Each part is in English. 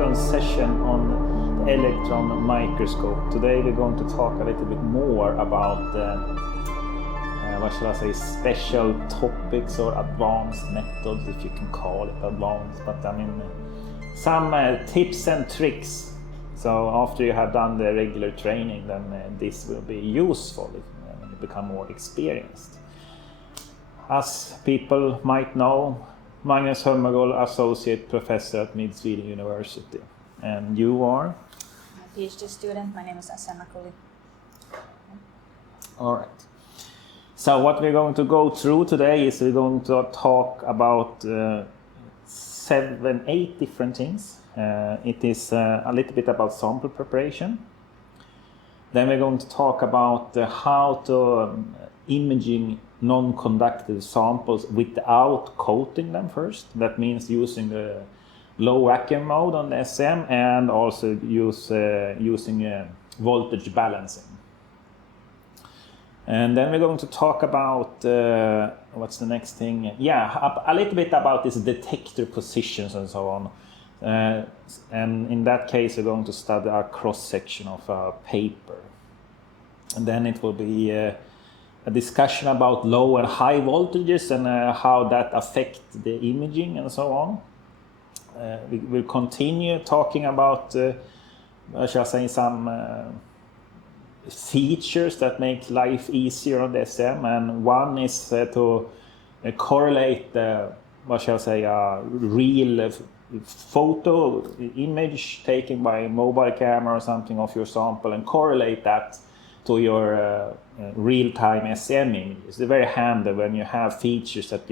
electron session on the electron microscope. Today we're going to talk a little bit more about what shall I say, special topics or advanced methods, if you can call it advanced, but I mean some tips and tricks. So after you have done the regular training, then this will be useful if you become more experienced. As people might know, Magnus Hömmegård, Associate Professor at Mid-Sweden University. And you are? I'm a PhD student. My name is Asana Kuli. All right. So what we're going to go through today is we're going to talk about 7-8 different things. It is a little bit about sample preparation. Then we're going to talk about how to imaging non-conductive samples without coating them first. That means using the low vacuum mode on the SEM and also using voltage balancing. And then we're going to talk about, what's the next thing? Yeah, a little bit about these detector positions and so on. And in that case, we're going to study a cross-section of a paper. And then it will be a discussion about low and high voltages and how that affect the imaging and so on. We will continue talking about, shall I say, some features that make life easier on the SM, and one is to correlate, what shall I say, a real photo image taken by a mobile camera or something of your sample and correlate that to your real-time SM images. It's very handy when you have features that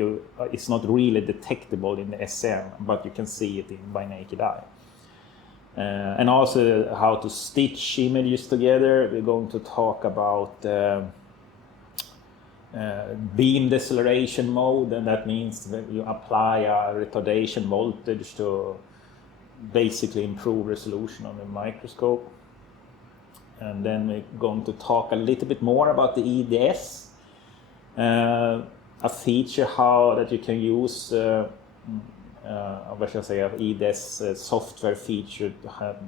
it's not really detectable in the SM, but you can see it by naked eye. And also how to stitch images together. We're going to talk about beam deceleration mode, and that means that you apply a retardation voltage to basically improve resolution on the microscope. And then we're going to talk a little bit more about the EDS, a feature that you can use, what shall I say, EDS software feature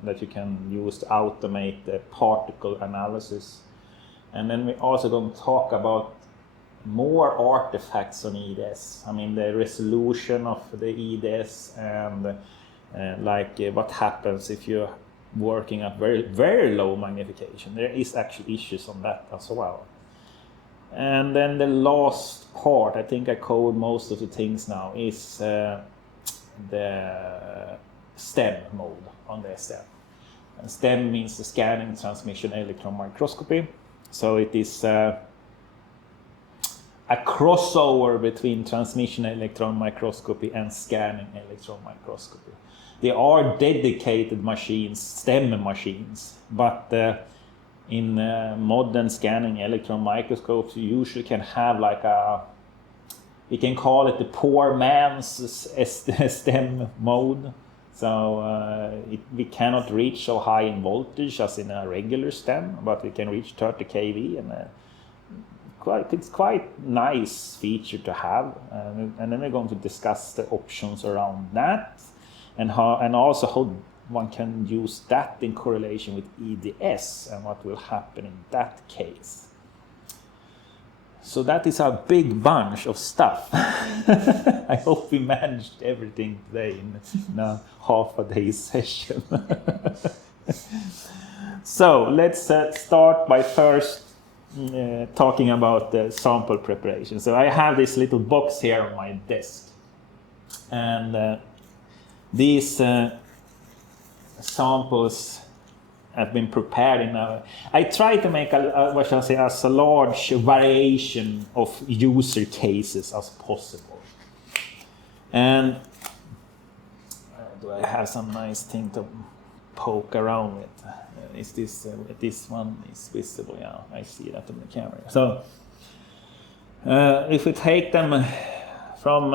that you can use to automate the particle analysis. And then we're also going to talk about more artifacts on EDS. I mean, the resolution of the EDS and what happens if you're working at very, very low magnification. There is actually issues on that as well. And then the last part, I think I covered most of the things now, is the STEM mode on the STEM. And STEM means the Scanning Transmission Electron Microscopy. So it is a crossover between transmission electron microscopy and scanning electron microscopy. They are dedicated machines, STEM machines, but in modern scanning electron microscopes, you usually can have we can call it the poor man's STEM mode. So we cannot reach so high in voltage as in a regular STEM, but we can reach 30 kV, and it's quite nice feature to have. And then we're going to discuss the options around that, and also how one can use that in correlation with EDS and what will happen in that case. So that is a big bunch of stuff. I hope we managed everything today in a half a day session. So let's start by first talking about the sample preparation. So I have this little box here on my desk, and these samples have been prepared in I try to make what shall I say, as a large variation of user cases as possible. And do I have some nice thing to poke around with? Is this one is visible? Yeah, I see that on the camera. So if we take them from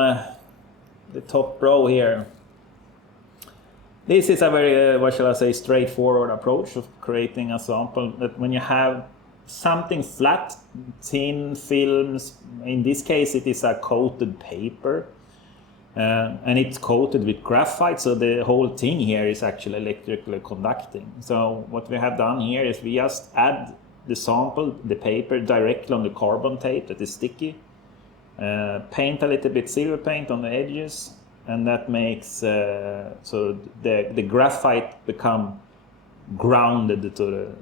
the top row here, this is a very, what shall I say, straightforward approach of creating a sample. That when you have something flat, thin films, in this case it is a coated paper, And it's coated with graphite, so the whole thing here is actually electrically conducting. So what we have done here is we just add the sample, the paper, directly on the carbon tape that is sticky, paint a little bit silver paint on the edges, and that makes so the graphite become grounded to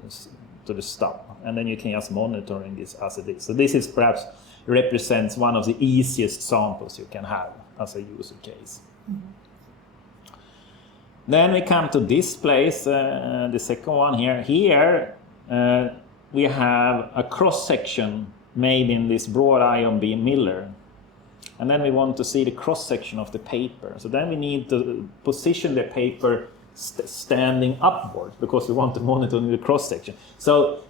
the stub, and then you can just monitoring this as it is. So this is perhaps represents one of the easiest samples you can have as a user case. Mm-hmm. Then we come to this place, the second one here. Here we have a cross section made in this broad ion beam miller. And then we want to see the cross section of the paper. So then we need to position the paper standing upwards because we want to monitor the cross section. So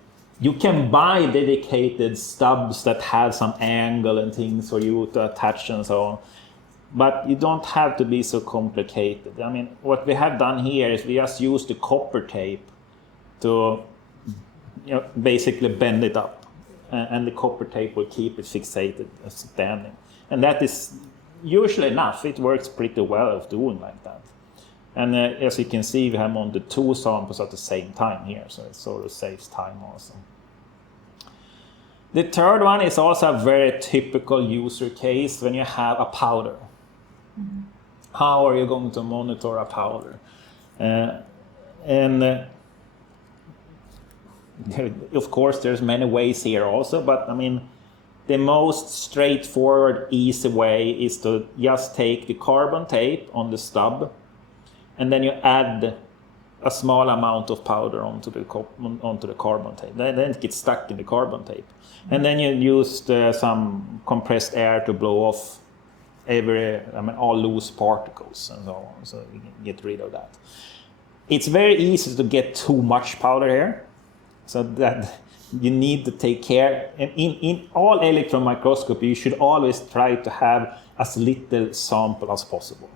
you can buy dedicated stubs that have some angle and things for you to attach and so on. But you don't have to be so complicated. I mean, what we have done here is we just use the copper tape to basically bend it up. And the copper tape will keep it fixated standing. And that is usually enough. It works pretty well of doing like that. And as you can see, we have mounted two samples at the same time here, so it sort of saves time also. The third one is also a very typical user case when you have a powder. Mm-hmm. How are you going to monitor a powder? Of course, there's many ways here also, but I mean, the most straightforward, easy way is to just take the carbon tape on the stub, and then you add a small amount of powder onto the carbon tape. Then it gets stuck in the carbon tape. And then you use some compressed air to blow off all loose particles and so on, so you can get rid of that. It's very easy to get too much powder here, so that you need to take care. In all electron microscopy, you should always try to have as little sample as possible.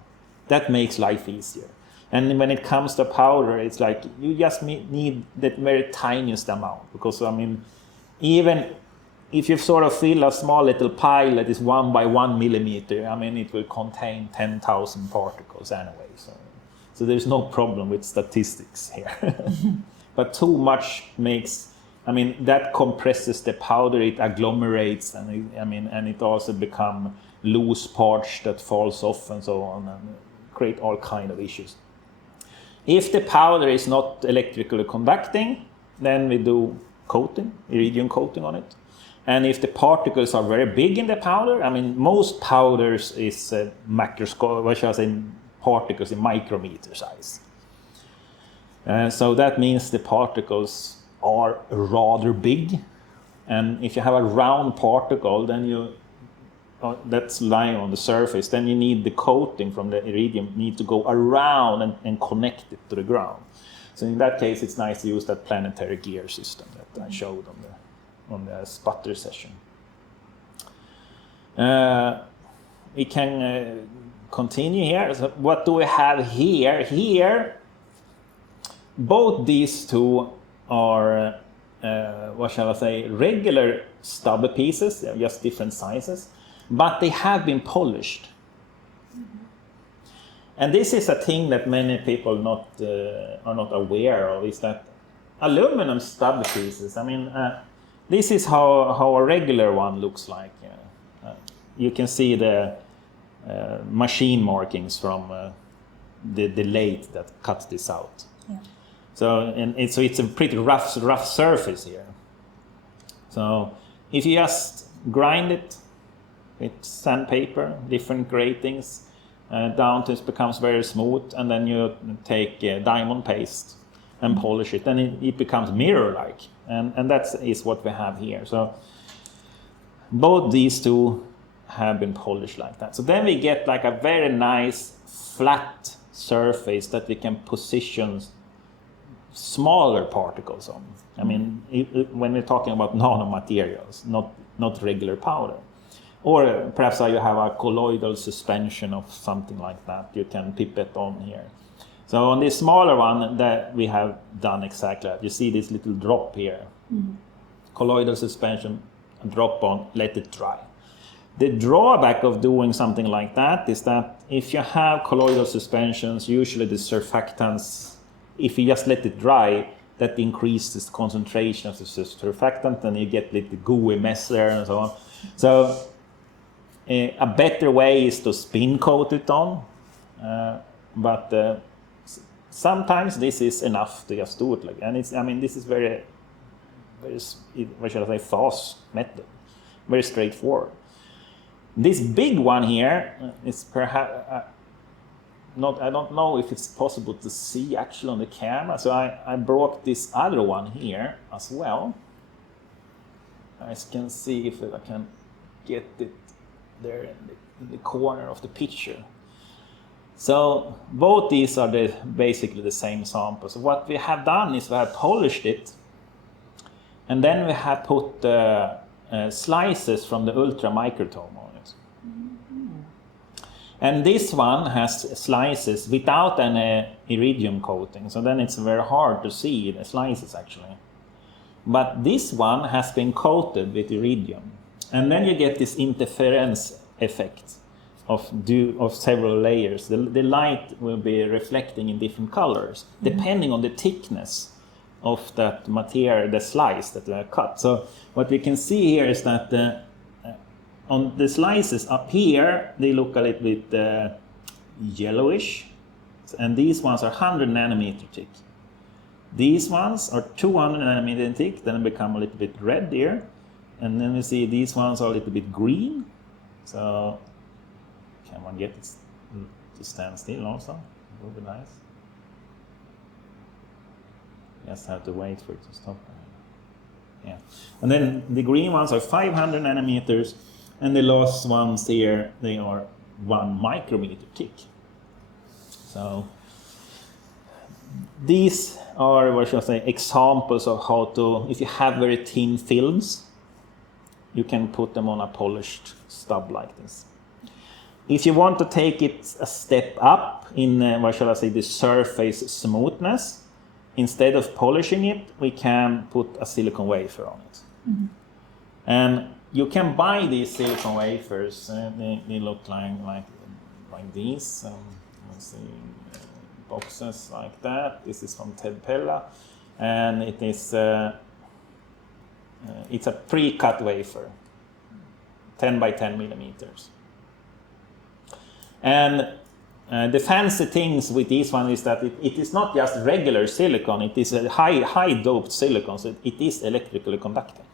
That makes life easier. And when it comes to powder, it's like you just need the very tiniest amount, because I mean, even if you sort of fill a small little pile that is 1 by 1 millimeter, I mean, it will contain 10,000 particles anyway. So there's no problem with statistics here. But too much makes, I mean, that compresses the powder, it agglomerates, and it also become loose parts that falls off and so on, and create all kind of issues. If the powder is not electrically conducting, then we do coating, iridium coating on it. And if the particles are very big in the powder, I mean, most powders is particles in micrometer size. So that means the particles are rather big. And if you have a round particle, then that's lying on the surface, then you need the coating from the iridium need to go around and connect it to the ground. So in that case, it's nice to use that planetary gear system that I showed on the sputter session. We can continue here. So what do we have here? Here, both these two are, regular stub pieces, they're just different sizes, but they have been polished. Mm-hmm. And this is a thing that many people are not aware of, is that aluminum stub pieces, I mean, this is how a regular one looks like. You can see the machine markings from the lathe that cut this out. Yeah. So it's a pretty rough surface here. So if you just grind it with sandpaper, different gratings, down till it becomes very smooth, and then you take diamond paste and polish it, then it becomes mirror-like, and that is what we have here. So both these two have been polished like that. So then we get like a very nice flat surface that we can position smaller particles on. I mean, when we're talking about nanomaterials, not regular powder. Or perhaps you have a colloidal suspension of something like that, you can pipette on here. So on this smaller one, that we have done exactly that. You see this little drop here. Mm-hmm. Colloidal suspension, drop on, let it dry. The drawback of doing something like that is that if you have colloidal suspensions, usually the surfactants, if you just let it dry, that increases the concentration of the surfactant and you get little gooey mess there and so on. So a better way is to spin coat it on, but sometimes this is enough to just do it like, and it's, I mean, this is very, what should I say, fast method, very straightforward. This big one here is perhaps not, I don't know if it's possible to see actually on the camera, so I brought this other one here as well. I can see if I can get it there in the corner of the picture. So both these are basically the same samples. What we have done is we have polished it, and then we have put slices from the ultra microtome on it. And this one has slices without an iridium coating, so then it's very hard to see the slices actually. But this one has been coated with iridium, and then you get this interference effect of several layers. The light will be reflecting in different colors depending on the thickness of that material, the slice that we have cut. So what we can see here is that on the slices up here, they look a little bit yellowish, and these ones are 100 nanometer thick. These ones are 200 nanometer thick, then become a little bit red here, and then we see these ones are a little bit green. So can one get it to stand still also? It would be nice. Just have to wait for it to stop. Yeah, and then the green ones are 500 nanometers. And the last ones here, they are 1 micrometer thick. So these are, what should I say, examples of how to, if you have very thin films, you can put them on a polished stub like this. If you want to take it a step up in, what shall I say, the surface smoothness, instead of polishing it, we can put a silicone wafer on it. Mm-hmm. And you can buy these silicone wafers. They look like these. Let's see, boxes like that. This is from Ted Pella, and it is it's a pre-cut wafer, 10 by 10 millimeters. And the fancy things with this one is that it is not just regular silicon. It is a high doped silicon, so it is electrically conducting.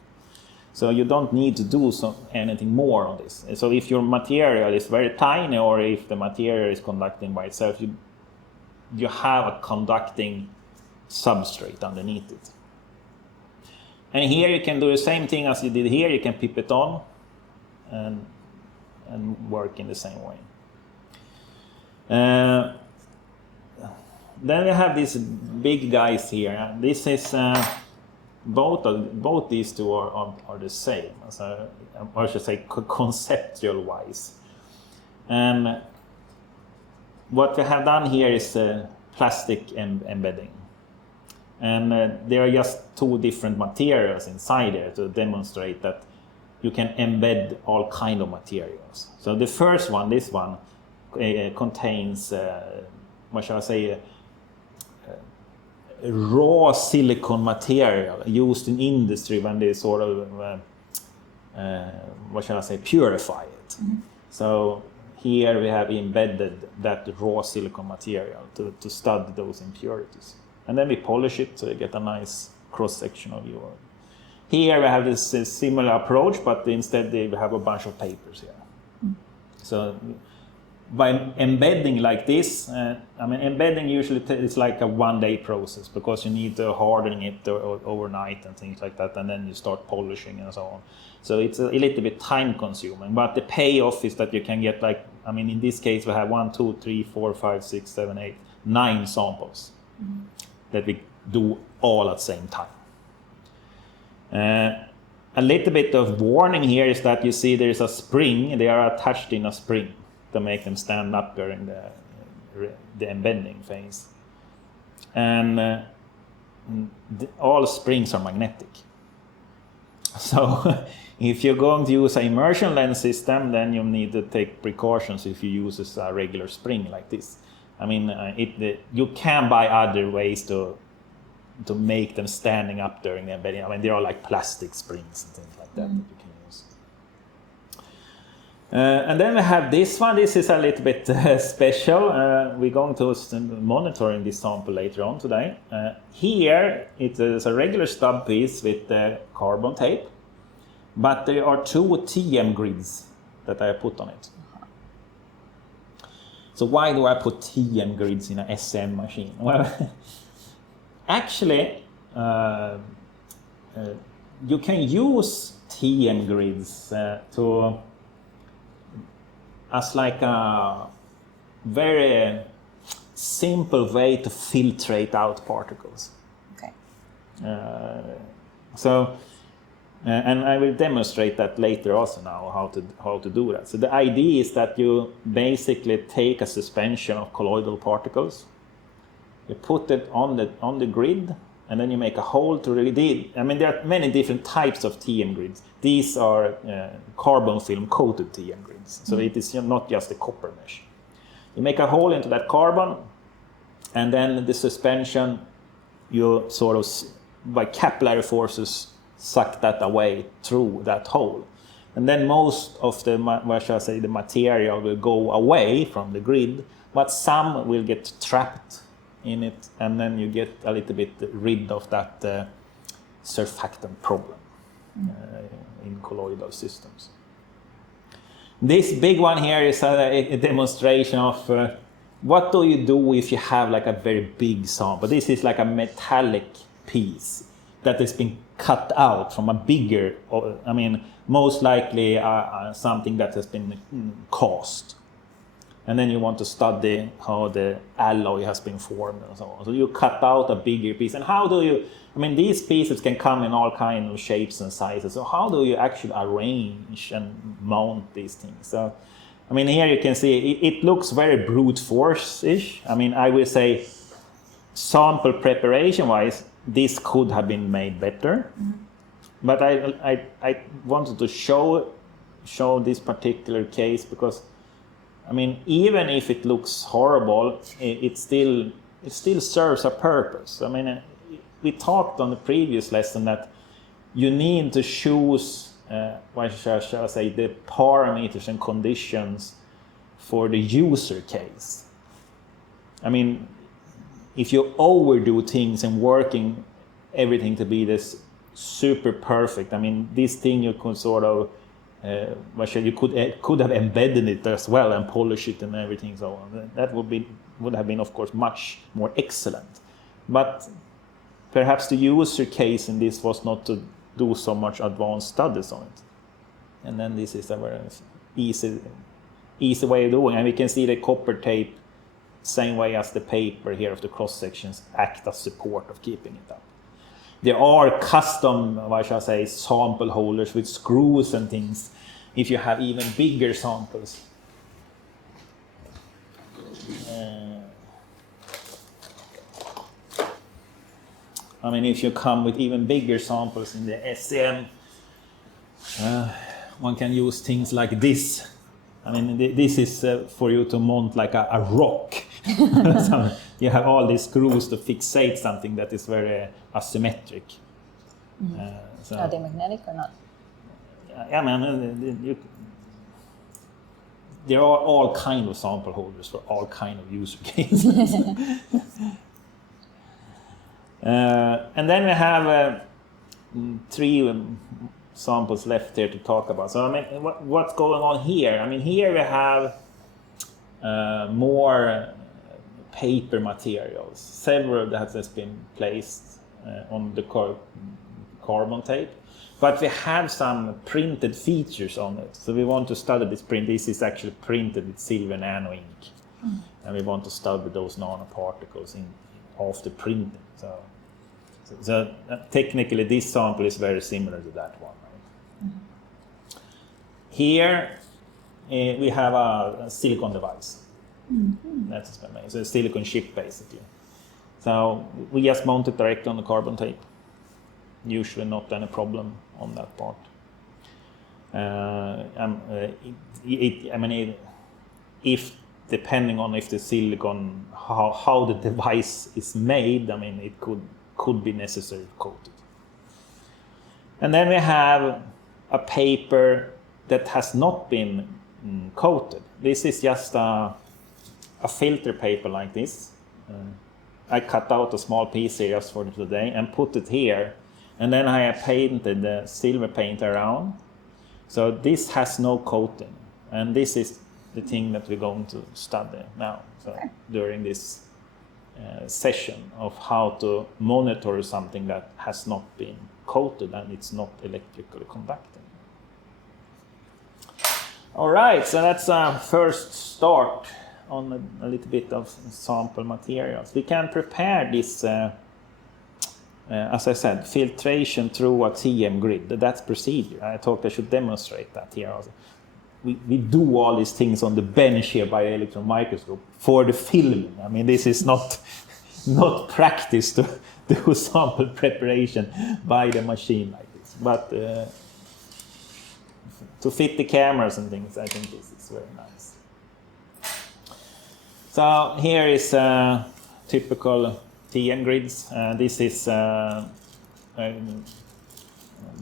So you don't need to do anything more on this. So if your material is very tiny, or if the material is conducting by itself, you have a conducting substrate underneath it. And here you can do the same thing as you did here. You can pip it on and work in the same way. Then we have these big guys here. This is both these two are the same, so I should say conceptual wise. And what we have done here is plastic embedding, and there are just two different materials inside there to demonstrate that you can embed all kind of materials. So the first one, this one, contains what shall I say, raw silicon material used in industry when they sort of what shall I say, purify it. Mm-hmm. So here we have embedded that raw silicon material to study those impurities, and then we polish it so you get a nice cross-sectional view of it. Here we have this similar approach, but instead we have a bunch of papers here. Mm-hmm. So by embedding like this, I mean, embedding usually is like a one-day process, because you need to harden it overnight and things like that, and then you start polishing and so on. So it's a little bit time-consuming, but the payoff is that you can get, like, I mean, in this case we have 1, 2, 3, 4, 5, 6, 7, 8, 9 samples that we do all at the same time. A little bit of warning here is that you see there is a spring, they are attached in a spring to make them stand up during the embedding phase. And all springs are magnetic. So if you're going to use an immersion lens system, then you need to take precautions if you use a regular spring like this. I mean, you can buy other ways to make them standing up during the embedding. I mean, there are like plastic springs and things like that that you can use. And then we have this one. This is a little bit special. We're going to monitoring this sample later on today. Here it is a regular stub piece with carbon tape, but there are 2 TM grids that I put on it. So why do I put TM grids in a SEM machine? Well, actually, you can use TM grids as like a very simple way to filtrate out particles. Okay. And I will demonstrate that later also now how to do that. So the idea is that you basically take a suspension of colloidal particles, you put it on the grid, and then you make a hole to really. I mean, there are many different types of TM grids. These are carbon film coated TM grids, so it is not just a copper mesh. You make a hole into that carbon, and then the suspension, you sort of by capillary forces suck that away through that hole, and then most of the the material will go away from the grid, but some will get trapped in it, and then you get a little bit rid of that surfactant problem in colloidal systems. This big one here is a demonstration of what do you do if you have like a very big sample. This is like a metallic piece that has been cut out from a bigger, I mean, most likely something that has been cast. And then you want to study how the alloy has been formed and so on. So you cut out a bigger piece. And how do you, I mean, these pieces can come in all kinds of shapes and sizes. So how do you actually arrange and mount these things? So, I mean, here you can see it looks very brute force-ish. I mean, I will say sample preparation-wise, this could have been made better. But I wanted to show this particular case because, I mean, even if it looks horrible, it still serves a purpose. I mean, we talked on the previous lesson that you need to choose, what shall I say, the parameters and conditions for the user case. I mean, if you overdo things and working everything to be this super perfect, I mean, this thing you could sort of you could have embedded it as well and polish it and everything so on. That would have been of course much more excellent. But perhaps the user case in this was not to do so much advanced studies on it. And then this is a very easy way of doing it. And we can see the copper tape, same way as the paper here of the cross sections, act as support of keeping it up. There are custom, what shall I say, sample holders with screws and things if you have even bigger samples. I mean, if you come with even bigger samples in the SEM, one can use things like this. I mean, this is for you to mount like a rock. So you have all these screws to fixate something that is very asymmetric. So, are they magnetic or not? I mean, there are all kinds of sample holders for all kinds of user cases. And then we have 3 samples left here to talk about. So I mean, what's going on here? I mean, here we have more paper materials. Several that has been placed on the carbon tape, but we have some printed features on it. So we want to study this print. This is actually printed with silver nano ink, and we want to study those nanoparticles of the printing. So technically, this sample is very similar to that one. Right? Here we have a silicon device. That's amazing. So a silicon chip, basically. So we just mount it directly on the carbon tape. usually not any problem on that part. If depending on if the silicon, how the device is made, I mean, it could be necessary to coat it. And then we have a paper that has not been coated. This is just a filter paper like this. I cut out a small piece here just for today and put it here. And then I have painted the silver paint around. So this has no coating. And this is the thing that we're going to study now. So during this session of how to monitor something that has not been coated and it's not electrically conducting. All right, so that's our first start on a little bit of sample materials. We can prepare this, as I said, filtration through a TM grid. That's procedure. I thought I should demonstrate that here also. We do all these things on the bench here by electron microscope for the filming. I mean, this is not practice to do sample preparation by the machine like this. But to fit the cameras and things, I think this is very nice. So here is typical TM grids. This is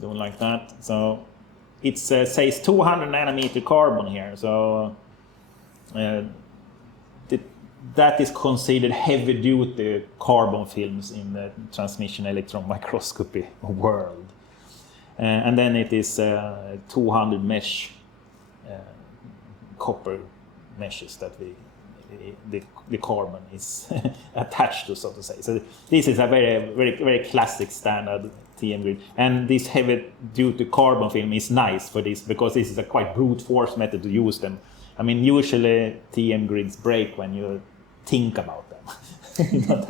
doing like that. So it says 200 nanometer carbon here. So that is considered heavy-duty carbon films in the transmission electron microscopy world. And then it is 200 mesh copper meshes that the carbon is attached to, so to say. So this is a very, very, very classic standard TM grid. And this heavy-duty carbon film is nice for this because this is a quite brute force method to use them. I mean, usually TM grids break when you think about them. You don't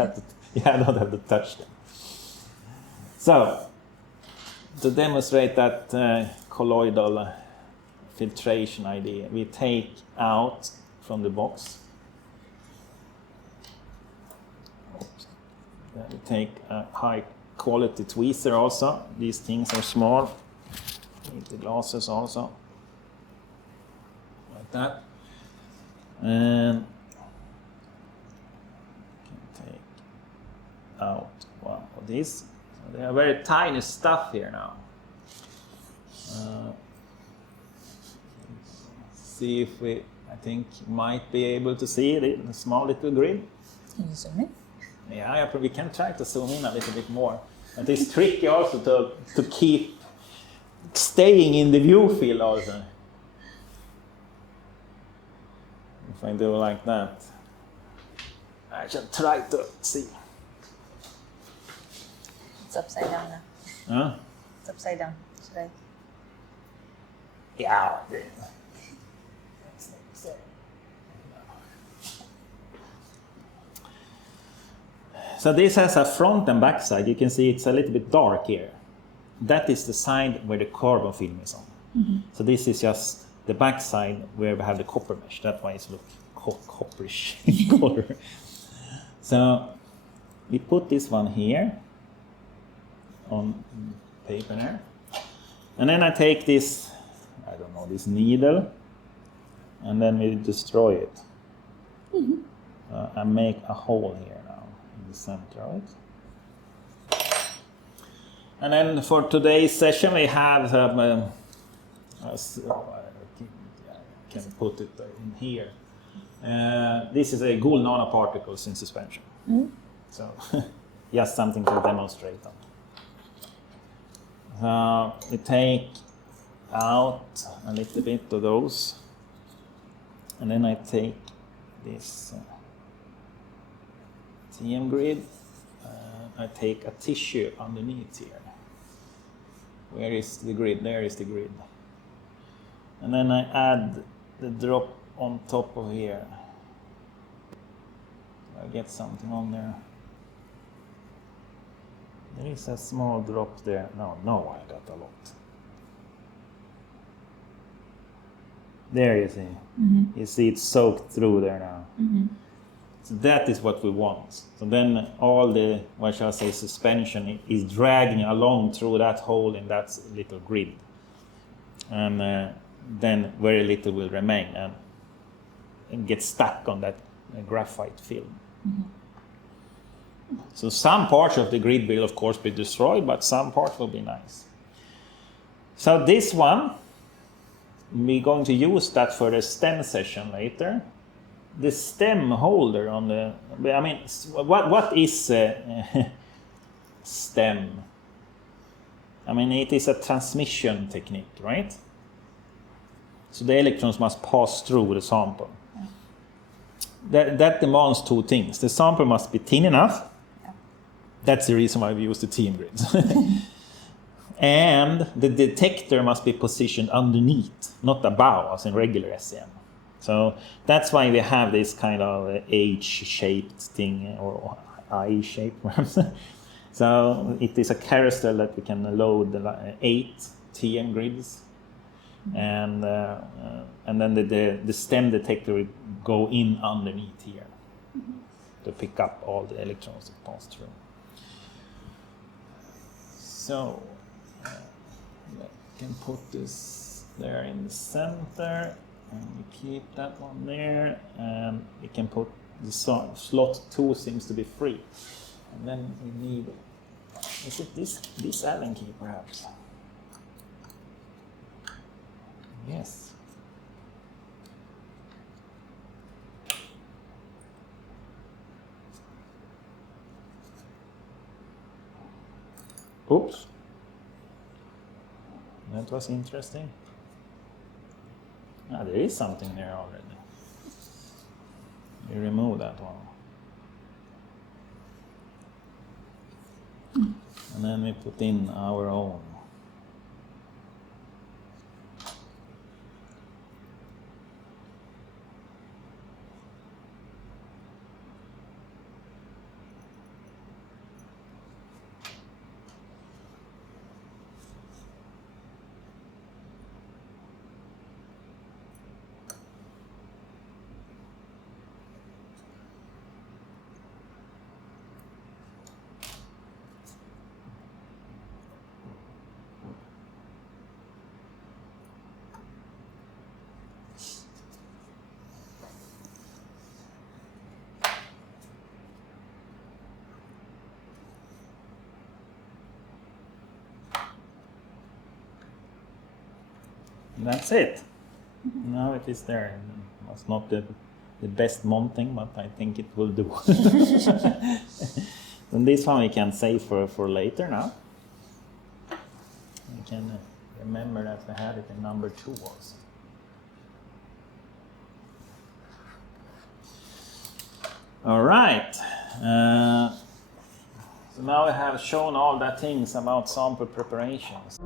have to touch them. So, to demonstrate that colloidal filtration idea, we take out from the box. Then we take a high quality tweezer also. These things are small. Need the glasses also. Like that. And take out one of these. So they are very tiny stuff here now. See if we, I think, might be able to see it in a small little grid. Can you zoom in? Yeah, we can try to zoom in a little bit more. And it's tricky also to keep staying in the view field also. If I do like that, I shall try to see. It's upside down now. Huh? It's upside down. Should I? Yeah. So this has a front and back side. You can see it's a little bit dark here. That is the side where the carbon film is on. Mm-hmm. So this is just the back side where we have the copper mesh. That's why it looks copperish in color. So we put this one here on paper there. And then I take this, I don't know, this needle, and then we destroy it. Mm-hmm. I make a hole here now in the center of it. And then for today's session we have I can put it in here. This is a gold nanoparticles in suspension. Mm-hmm. So just something to demonstrate on. We take out a little bit of those, and then I take this TM grid. I take a tissue underneath here. Where is the grid? There is the grid. And then I add the drop on top of here. I get something on there. There is a small drop there. No, I got a lot. There you see. Mm-hmm. You see it's soaked through there now. Mm-hmm. So that is what we want. So then all the, what shall I say, suspension is dragging along through that hole in that little grid. And then very little will remain and get stuck on that graphite film. So some parts of the grid will of course be destroyed, but some parts will be nice. So this one, we're going to use that for the STEM session later. The stem holder on the, I mean, what is STEM? I mean, it is a transmission technique, right? So the electrons must pass through the sample. That demands two things. The sample must be thin enough. That's the reason why we use the TM grids. And the detector must be positioned underneath, not above, as in regular SEM. So that's why we have this kind of H-shaped thing, or I-shaped perhaps. So it is a carousel that we can load 8 TM grids, and then the STEM detector will go in underneath here to pick up all the electrons that pass through. So I can put this there in the center, and we keep that one there, and we can put the slot 2 seems to be free, and then we need, is it this Allen key perhaps? Yes. Oops. That was interesting. Ah, there is something there already. We remove that one. And then we put in our own. That's it. Now it is there. It was not the best mounting, but I think it will do. And this one we can save for later now. We can remember that we had it in number 2 also. All right. So now I have shown all the things about sample preparations.